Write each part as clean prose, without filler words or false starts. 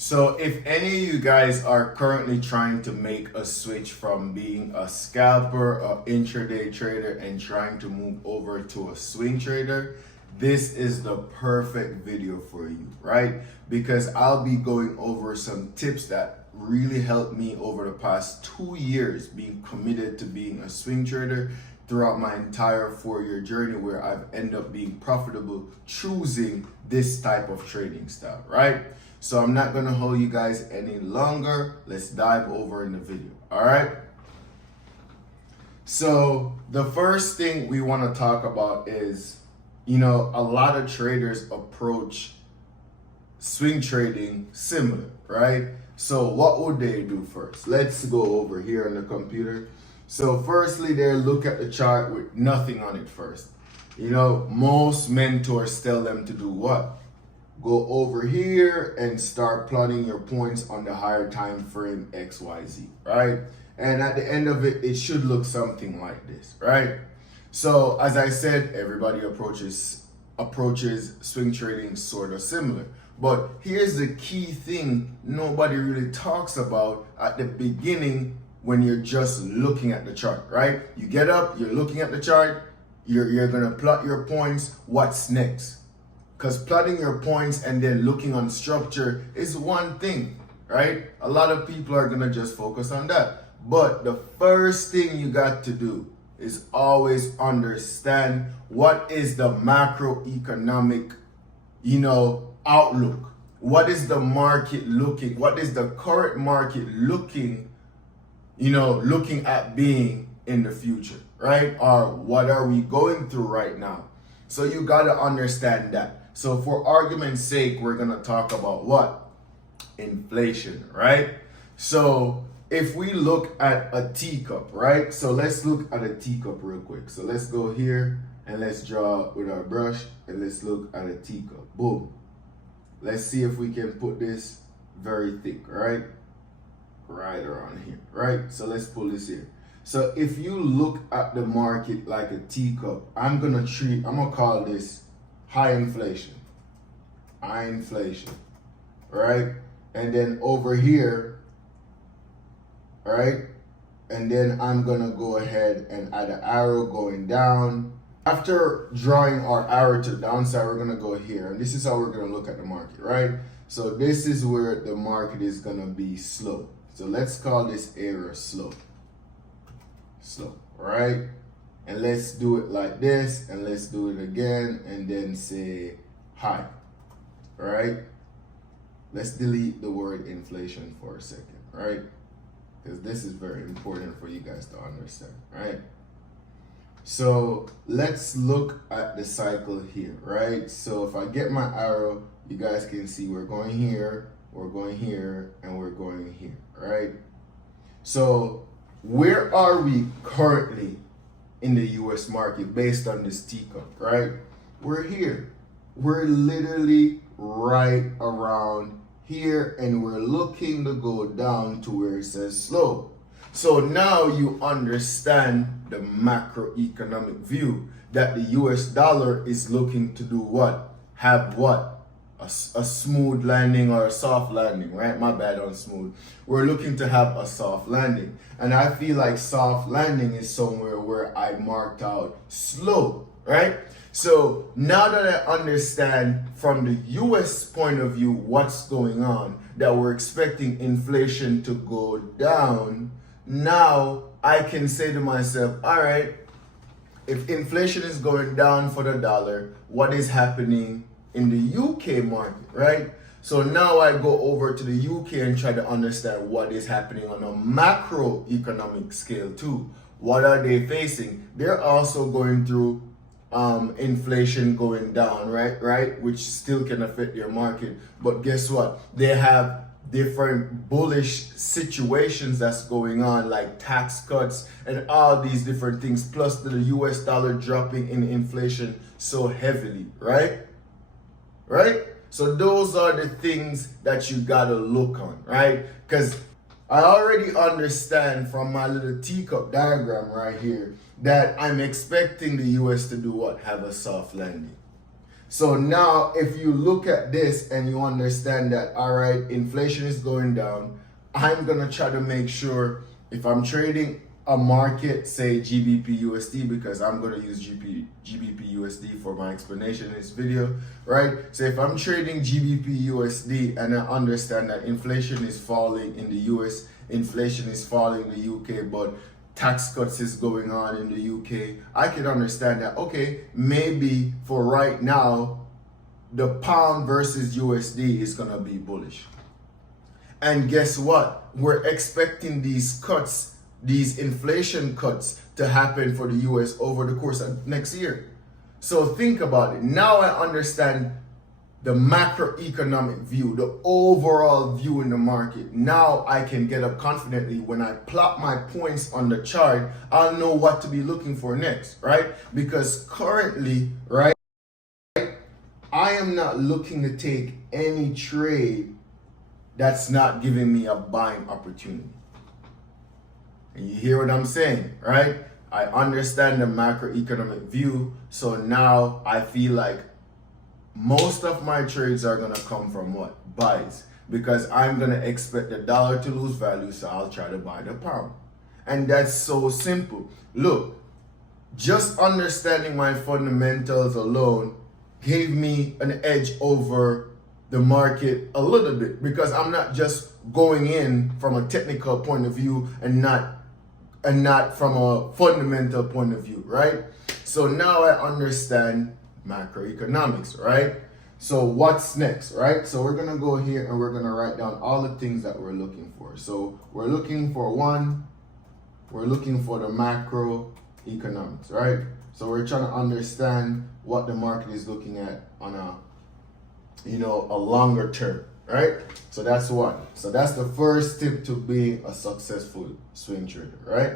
So if any of you guys are currently trying to make a switch from being a scalper or intraday trader and trying to move over to a swing trader, this is the perfect video for you, right? Because I'll be going over some tips that really helped me over the past 2 years being committed to being a swing trader throughout my entire 4-year journey, where I've ended up being profitable choosing this type of trading style, right? So I'm not gonna hold you guys any longer. Let's dive over in the video, all right? So the first thing we wanna talk about is, a lot of traders approach swing trading similar, right? So what would they do first? Let's go over here on the computer. So firstly, they look at the chart with nothing on it first. Most mentors tell them to do what? Go over here and start plotting your points on the higher time frame XYZ, right? And at the end of it, it should look something like this, right? So as I said, everybody approaches swing trading sort of similar. But here's the key thing nobody really talks about at the beginning when you're just looking at the chart, right? You get up, you're looking at the chart, you're gonna plot your points. What's next? Because plotting your points and then looking on structure is one thing, right? A lot of people are gonna just focus on that. But the first thing you got to do is always understand what is the macroeconomic, outlook. What is the market looking? What is the current market looking, looking at being in the future, right? Or what are we going through right now? So you gotta understand that. So for argument's sake, we're gonna talk about what? Inflation, right? So if we look at a teacup, right? So let's look at a teacup real quick. So let's go here and let's draw with our brush and let's look at a teacup. Boom. Let's see if we can put this very thick, right? Right around here, right? So let's pull this here. So if you look at the market like a teacup, I'm gonna call this high inflation, right? And then over here, right? And then I'm gonna go ahead and add an arrow going down. After drawing our arrow to the downside, we're gonna go here. And this is how we're gonna look at the market, right? So this is where the market is gonna be slow. So let's call this area slow, right? And let's do it like this, and let's do it again, and then say high, right? Let's delete the word inflation for a second, right? Because this is very important for you guys to understand, right? So let's look at the cycle here, right? So if I get my arrow, you guys can see we're going here, we're going here, and we're going here, right? So where are we currently in the US market based on this teacup, right? We're here. We're literally right around here, and we're looking to go down to where it says slow. So now you understand the macroeconomic view that the US dollar is looking to do what? Have what? A smooth landing or a soft landing, right? My bad on smooth. We're looking to have a soft landing. And I feel like soft landing is somewhere where I marked out slow, right? So now that I understand from the US point of view what's going on, that we're expecting inflation to go down, now I can say to myself, all right, if inflation is going down for the dollar, what is happening in the UK market, right? So now I go over to the UK and try to understand what is happening on a macroeconomic scale too. What are they facing? They're also going through inflation going down, right? Which still can affect their market. But guess what? They have different bullish situations that's going on, like tax cuts and all these different things, plus the US dollar dropping in inflation so heavily, right? So those are the things that you gotta look on, right? Because I already understand from my little teacup diagram right here that I'm expecting the US to do what? Have a soft landing. So now if you look at this and you understand that, all right, inflation is going down, I'm going to try to make sure if I'm trading a market, say GBP USD, because I'm going to use GBP USD for my explanation in this video, right? So if I'm trading GBP USD and I understand that inflation is falling in the US, inflation is falling in the UK, but tax cuts is going on in the UK, I can understand that, okay, maybe for right now, the pound versus USD is going to be bullish. And guess what? We're expecting these cuts, these inflation cuts to happen for the US over the course of next year. So think about it. Now I understand the macroeconomic view, the overall view in the market. Now I can get up confidently when I plot my points on the chart. I'll know what to be looking for next, right? Because currently, right, I am not looking to take any trade that's not giving me a buying opportunity. And you hear what I'm saying, right? I understand the macroeconomic view. So now I feel like most of my trades are going to come from what? Buys. Because I'm going to expect the dollar to lose value, so I'll try to buy the pound. And that's so simple. Look, just understanding my fundamentals alone gave me an edge over the market a little bit, because I'm not just going in from a technical point of view and not from a fundamental point of view, right? So now I understand macroeconomics, right? So what's next, right? So we're gonna go here and we're gonna write down all the things that we're looking for. So we're looking for we're looking for the macroeconomics, right? So we're trying to understand what the market is looking at on a longer term, right? So that's one. So that's the first tip to being a successful swing trader, right?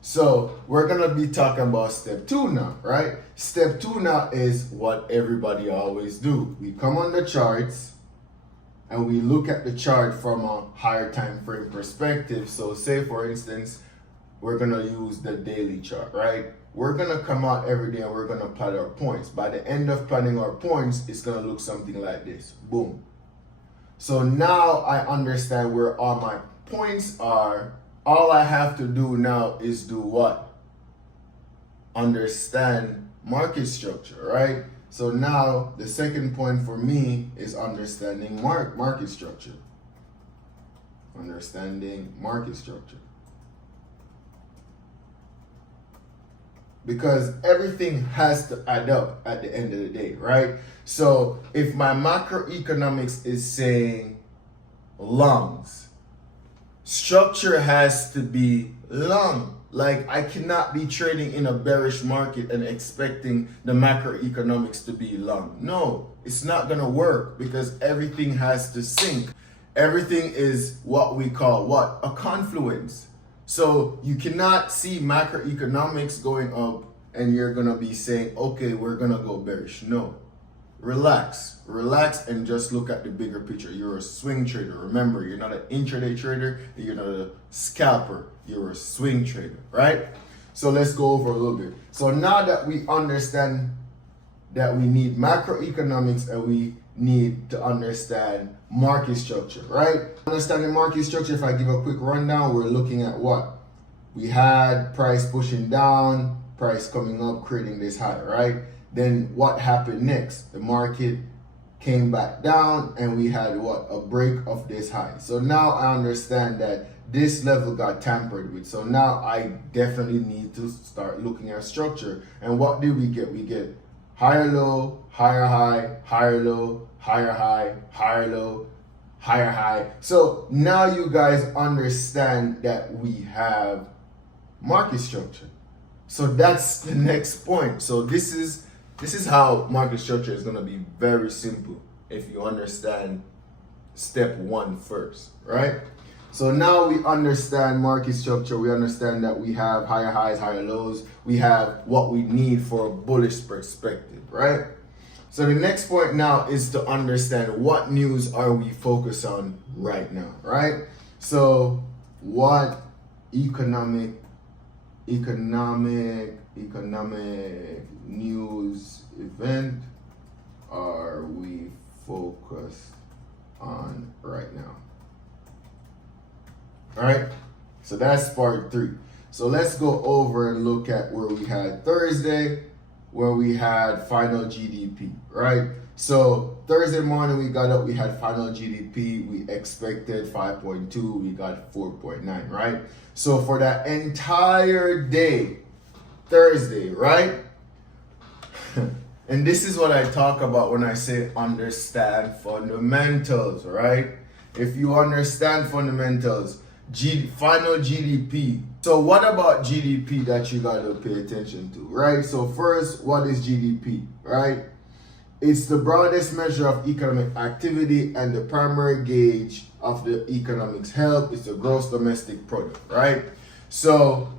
So we're gonna be talking about step 2 now, right? Step 2 now is what everybody always do. We come on the charts and we look at the chart from a higher time frame perspective. So say for instance, we're gonna use the daily chart, right? We're gonna come out every day and we're gonna plot our points. By the end of plotting our points, it's gonna look something like this. Boom. So now I understand where all my points are. All I have to do now is do what? Understand market structure, right? So now the second point for me is understanding market structure. Understanding market structure. Because everything has to add up at the end of the day, right? So if my macroeconomics is saying longs, structure has to be long. Like I cannot be trading in a bearish market and expecting the macroeconomics to be long. No, it's not gonna work, because everything has to sync. Everything is what we call what? A confluence. So you cannot see macroeconomics going up and you're going to be saying, okay, we're going to go bearish. No, relax and just look at the bigger picture. You're a swing trader. Remember, you're not an intraday trader. You're not a scalper. You're a swing trader, right? So let's go over a little bit. So now that we understand that we need macroeconomics and we need to understand market structure, right? Understanding market structure, if I give a quick rundown, we're looking at what? We had price pushing down, price coming up, creating this high, right? Then what happened next? The market came back down and we had what? A break of this high. So now I understand that this level got tampered with. So now I definitely need to start looking at structure. And what do we get? We get higher low, higher high, higher low, higher high, higher low, higher high. So now you guys understand that we have market structure. So that's the next point. So this is how market structure is going to be very simple if you understand step 1 first, right? So now we understand market structure. We understand that we have higher highs, higher lows. We have what we need for a bullish perspective, right? So the next point now is to understand what news are we focused on right now, right? So what economic news event are we focused on right now? All right, so that's part 3. So let's go over and look at where we had Thursday, where we had final GDP, right? So Thursday morning we got up, we had final GDP, we expected 5.2, we got 4.9, right? So for that entire day, Thursday, right? And this is what I talk about when I say understand fundamentals, right? If you understand fundamentals, final GDP. So what about GDP that you got to pay attention to, right? So first, what is GDP, right? It's the broadest measure of economic activity and the primary gauge of the economic's health. It's the gross domestic product, right? So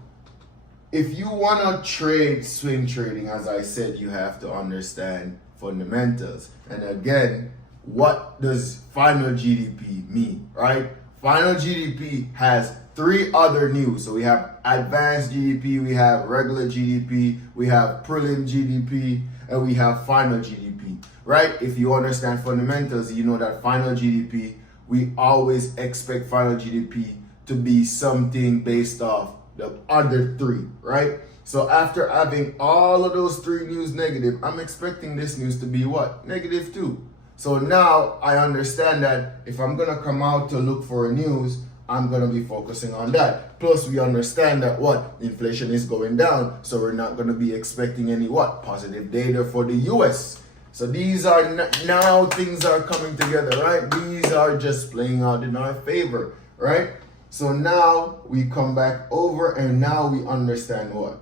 if you want to trade swing trading, as I said, you have to understand fundamentals. And again, what does final GDP mean, right? Final GDP has 3 other news. So we have advanced GDP, we have regular GDP, we have prelim GDP, and we have final GDP, right? If you understand fundamentals, you know that final GDP, we always expect final GDP to be something based off the other 3, right? So after having all of those 3 news negative, I'm expecting this news to be what? Negative 2. So now I understand that if I'm going to come out to look for a news, I'm going to be focusing on that. Plus we understand that what? Inflation is going down. So we're not going to be expecting any what? Positive data for the US. So these are now things are coming together, right? These are just playing out in our favor, right? So now we come back over and now we understand what?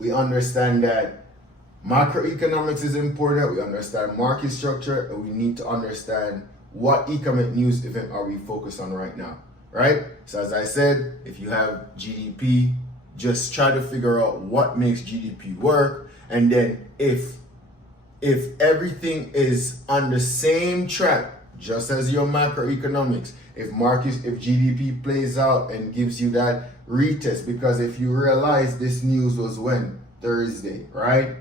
We understand that macroeconomics is important, we understand market structure, and we need to understand what economic news event are we focused on right now, right? So as I said, if you have GDP, just try to figure out what makes GDP work, and then if everything is on the same track, just as your macroeconomics, if GDP plays out and gives you that retest, because if you realize this news was when? Thursday, right?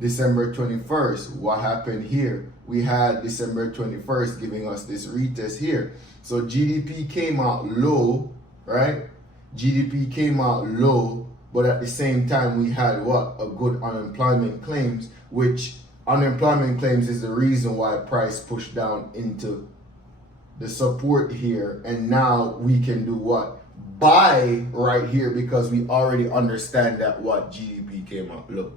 December 21st, what happened here? We had December 21st giving us this retest here. So GDP came out low, right? GDP came out low, but at the same time we had what? A good unemployment claims, which unemployment claims is the reason why price pushed down into the support here. And now we can do what? Buy right here because we already understand that what? GDP came out low.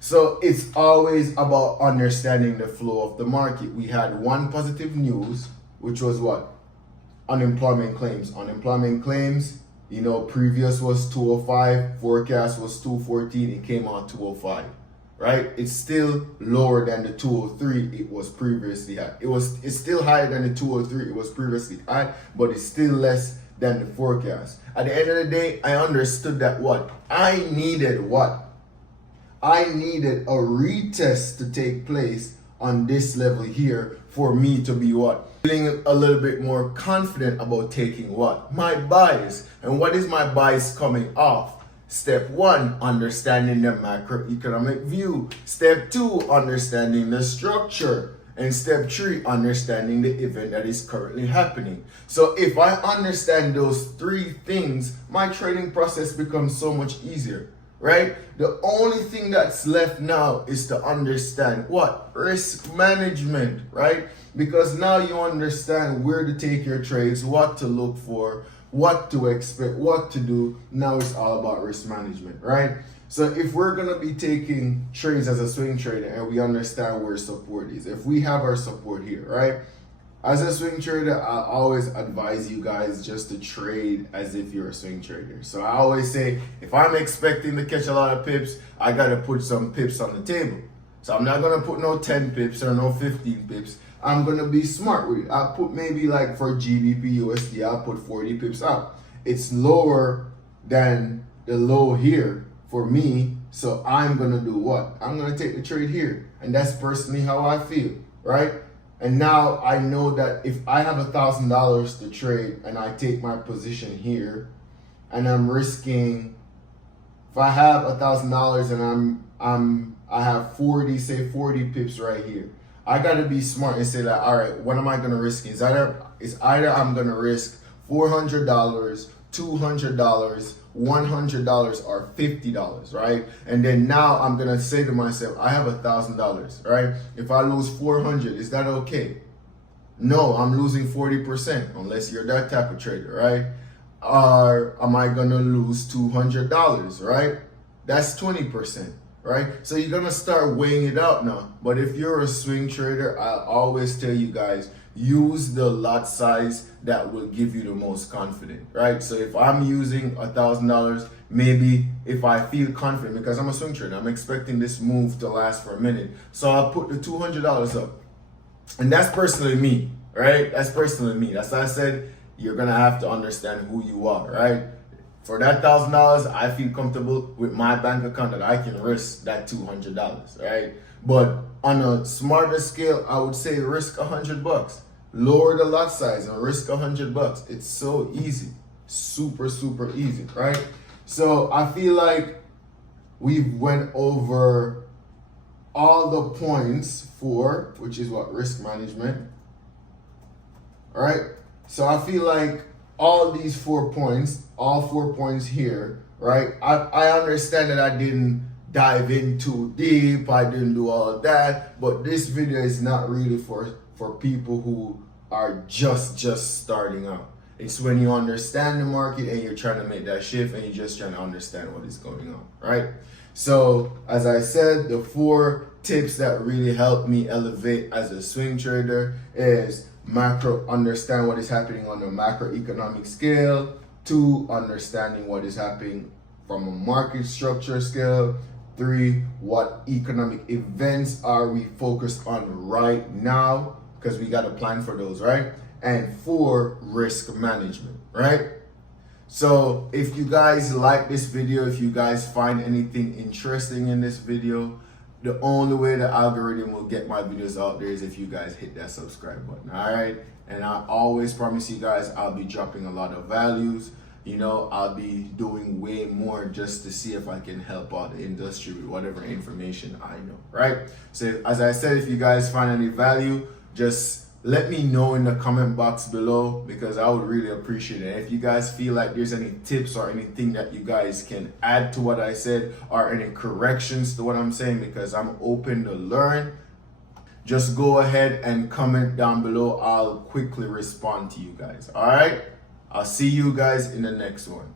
So it's always about understanding the flow of the market. We had one positive news, which was what? Unemployment claims. Unemployment claims, you know, previous was 205, forecast was 214, it came out 205, right? It's still lower than the 203 it was previously at. It's still higher than the 203 it was previously at, but it's still less than the forecast. At the end of the day, I understood that what? I needed what? I needed a retest to take place on this level here for me to be what? Feeling a little bit more confident about taking what? My buys. And what is my buys coming off? Step 1, understanding the macroeconomic view. Step 2, understanding the structure. And step 3, understanding the event that is currently happening. So if I understand those 3 things, my trading process becomes so much easier. Right? The only thing that's left now is to understand what? Risk management, right? Because now you understand where to take your trades, what to look for, what to expect, what to do. Now it's all about risk management, right? So if we're going to be taking trades as a swing trader and we understand where support is, if we have our support here, right? As a swing trader, I always advise you guys just to trade as if you're a swing trader. So I always say, if I'm expecting to catch a lot of pips, I got to put some pips on the table. So I'm not going to put no 10 pips or no 15 pips. I'm going to be smart with it. I'll put maybe like for GBP USD, I'll put 40 pips out. It's lower than the low here for me. So I'm going to do what? I'm going to take the trade here. And that's personally how I feel, right? And now I know that if I have $1,000 to trade and I take my position here and I'm risking, if I have $1,000 and I have 40, say 40 pips right here. I gotta be smart and say like, all right, what am I gonna risk? It's either I'm gonna risk $400, $200, $100, or $50, right? And then now I'm gonna say to myself, I have $1,000, right? If I lose 400, is that okay? No, I'm losing 40%, unless you're that type of trader, right? Or am I gonna lose $200, right? That's 20%, right? So you're gonna start weighing it out now. But if you're a swing trader, I always tell you guys, use the lot size that will give you the most confidence, right? So if I'm using $1,000, maybe if I feel confident, because I'm a swing trader, I'm expecting this move to last for a minute, so I'll put the $200 up. And that's personally me, right? That's personally me. That's why I said you're gonna have to understand who you are, right? For that $1,000, I feel comfortable with my bank account that I can risk that $200, right? But on a smarter scale, I would say risk $100. Lower the lot size and risk $100. It's so easy, super easy, right? So I feel like we've went over all the points for, which is what, risk management. All right. So I feel like all these 4 points, all 4 points here, right? I understand that I didn't dive in too deep. I didn't do all of that, but this video is not really for people who are just starting out. It's when you understand the market and you're trying to make that shift and you're just trying to understand what is going on, right? So as I said, the 4 tips that really helped me elevate as a swing trader is understand what is happening on the macroeconomic scale. 2, understanding what is happening from a market structure scale. 3, what economic events are we focused on right now? Because we got to plan for those, right? And 4, risk management, right? So if you guys like this video, if you guys find anything interesting in this video, the only way the algorithm will get my videos out there is if you guys hit that subscribe button, all right? And I always promise you guys I'll be dropping a lot of values. You know, I'll be doing way more just to see if I can help out the industry with whatever information I know, right? So as I said, if you guys find any value, just let me know in the comment box below, because I would really appreciate it. And if you guys feel like there's any tips or anything that you guys can add to what I said, or any corrections to what I'm saying, because I'm open to learn, just go ahead and comment down below. I'll quickly respond to you guys. All right, I'll see you guys in the next one.